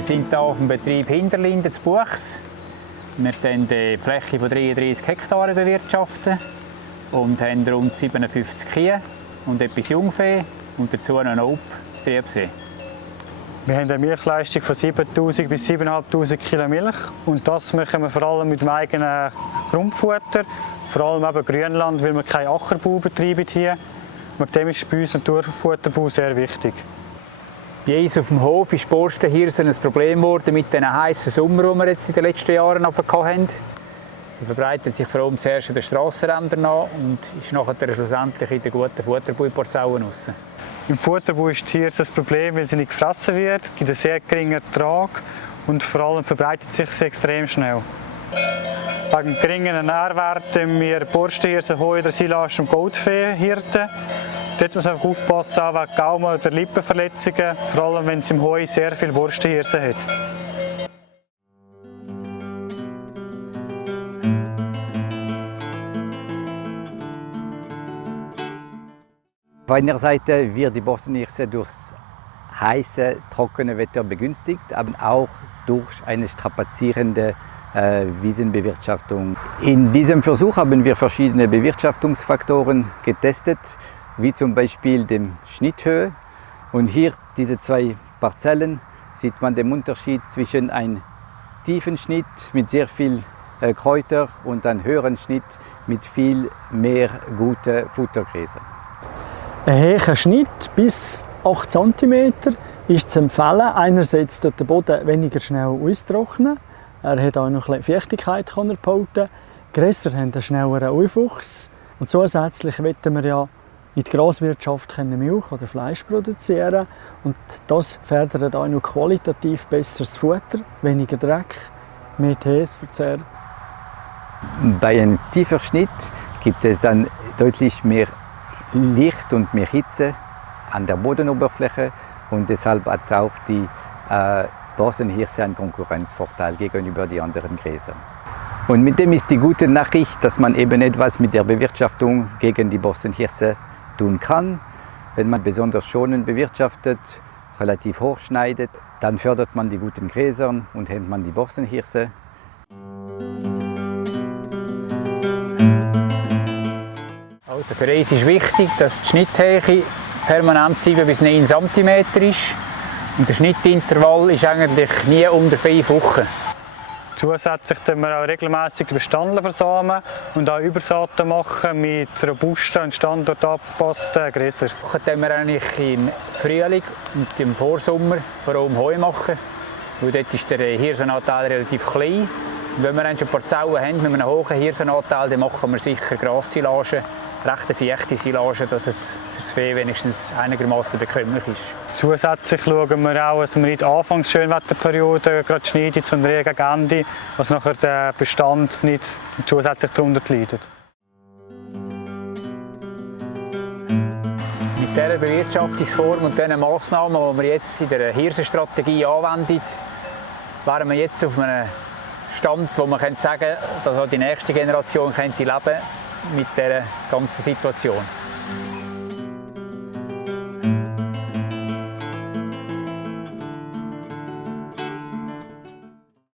Wir sind hier auf dem Betrieb Hinterlinden zu Buchs. Wir bewirtschaften die Fläche von 33 Hektaren bewirtschaften und haben rund 57 Kühe und etwas Jungvieh und dazu noch ein Alp, das Triebsee. Wir haben eine Milchleistung von 7'000 bis 7'500 Kilo Milch und das machen wir vor allem mit dem eigenen Grundfutter, vor allem eben Grünland, weil wir keinen Ackerbau betreiben hier. Und dem ist bei uns Naturfutterbau sehr wichtig. Bei uns auf dem Hof ist Borstenhirse ein Problem geworden mit den heißen Sommer, die wir jetzt in den letzten Jahren hatten. Sie verbreitet sich vor allem zuerst an den Strassenrändern an und ist nachher schlussendlich in den guten Futterbau in Parzellen raus. Im Futterbau ist die Hirse das Problem, weil sie nicht gefressen wird, gibt einen sehr geringen Ertrag und vor allem verbreitet sich sie extrem schnell. Wegen geringen Nährwerten wir Borstenhirse, Heu oder Silage und Goldviehhirten. Dort muss man aufpassen wegen Gaumen- oder Lippenverletzungen, vor allem wenn es im Heu sehr viel Borstenhirse hat. Auf einer Seite wird die Borstenhirse durch heiße, trockene Wetter begünstigt, aber auch durch eine strapazierende Wiesenbewirtschaftung. In diesem Versuch haben wir verschiedene Bewirtschaftungsfaktoren getestet, wie zum Beispiel die Schnitthöhe. Und hier, diese zwei Parzellen, sieht man den Unterschied zwischen einem tiefen Schnitt mit sehr viel Kräuter und einem höheren Schnitt mit viel mehr guten Futtergräsern. Ein hoher Schnitt bis 8 cm ist zu empfehlen. Einerseits tut der Boden weniger schnell austrocknen. Er hat auch noch ein bisschen Feuchtigkeit behalten. Gräser haben einen schnelleren Einwuchs. Und zusätzlich wollen wir ja in der Graswirtschaft Milch oder Fleisch produzieren. Und das fördert auch noch qualitativ besseres Futter, weniger Dreck, mehr Käseverzehr. Bei einem tiefen Schnitt gibt es dann deutlich mehr Licht und mehr Hitze an der Bodenoberfläche und deshalb hat auch die Borstenhirse einen Konkurrenzvorteil gegenüber den anderen Gräsern. Und mit dem ist die gute Nachricht, dass man eben etwas mit der Bewirtschaftung gegen die Borstenhirse tun kann. Wenn man besonders schonend bewirtschaftet, relativ hoch schneidet, dann fördert man die guten Gräser und hemmt man die Borstenhirse. Also für uns ist wichtig, dass die Schnitthöhe permanent 7 bis 9 cm ist. Und der Schnittintervall ist eigentlich nie unter 5 Wochen. Zusätzlich versamen wir auch regelmäßig die Bestandler versamen und auch Übersaaten machen mit robusten und standortangepassten Gräsern. Machen wir eigentlich im Frühling und im Vorsommer vor allem Heu machen, weil dort ist der Hirsenanteil relativ klein. Und wenn wir dann schon Parzellen haben mit einem hohen Hirsenanteil, dann machen wir sicher Grassilage, recht feuchte Silage, dass es für das Vieh wenigstens einigermaßen bekömmlich ist. Zusätzlich schauen wir auch, dass wir nicht anfangs Schönwetterperioden gerade schneiden, sondern eher gegen Ende, dass nachher der Bestand nicht zusätzlich darunter leidet. Mit dieser Bewirtschaftungsform und diesen Massnahmen, die wir jetzt in der Hirsenstrategie anwenden, wären wir jetzt auf einem Stand, wo man sagen könnte, dass auch die nächste Generation leben könnte mit dieser ganzen Situation.